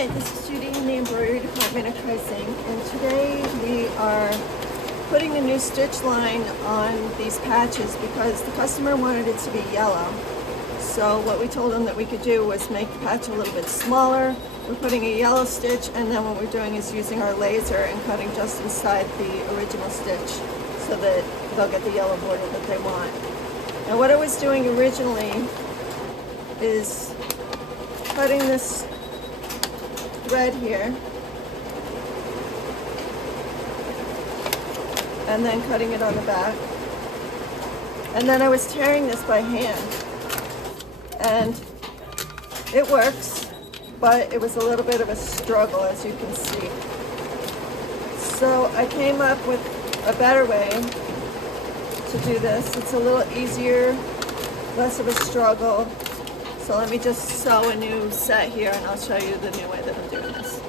Hi, this is Judy in the embroidery department at Kaizink, and today we are putting a new stitch line on these patches because the customer wanted it to be yellow. So what we told them that we could do was make the patch a little bit smaller. We're putting a yellow stitch, and then what we're doing is using our laser and cutting just inside the original stitch so that they'll get the yellow border that they want. Now what I was doing originally is cutting this thread here and then cutting it on the back, and then I was tearing this by hand, and it works, but it was a little bit of a struggle, as you can see. So I came up with a better way to do this. It's a little easier, less of a struggle. So let me just sew a new set here and I'll show you the new way that I'm doing this.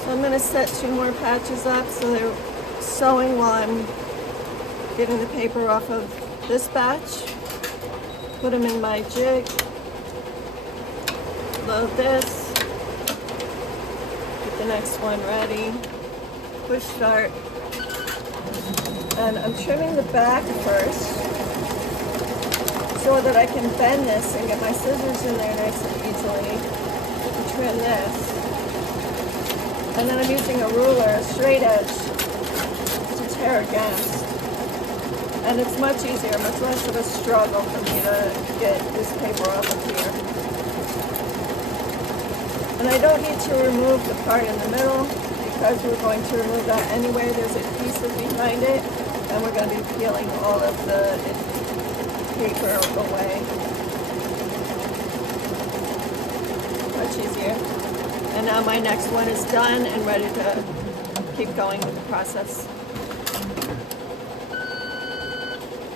So I'm going to set 2 more patches up so they're sewing while I'm getting the paper off of this batch. Put them in my jig, load this, get the next one ready, push start, and I'm trimming the back first so that I can bend this and get my scissors in there nice and easily to trim this. And then I'm using a ruler, a straight edge, to tear against. And it's much easier, much less of a struggle for me to get this paper off of here. And I don't need to remove the part in the middle because we're going to remove that anyway. There's adhesive behind it, and we're going to be peeling all of the paper away. Much easier. And now my next one is done and ready to keep going with the process.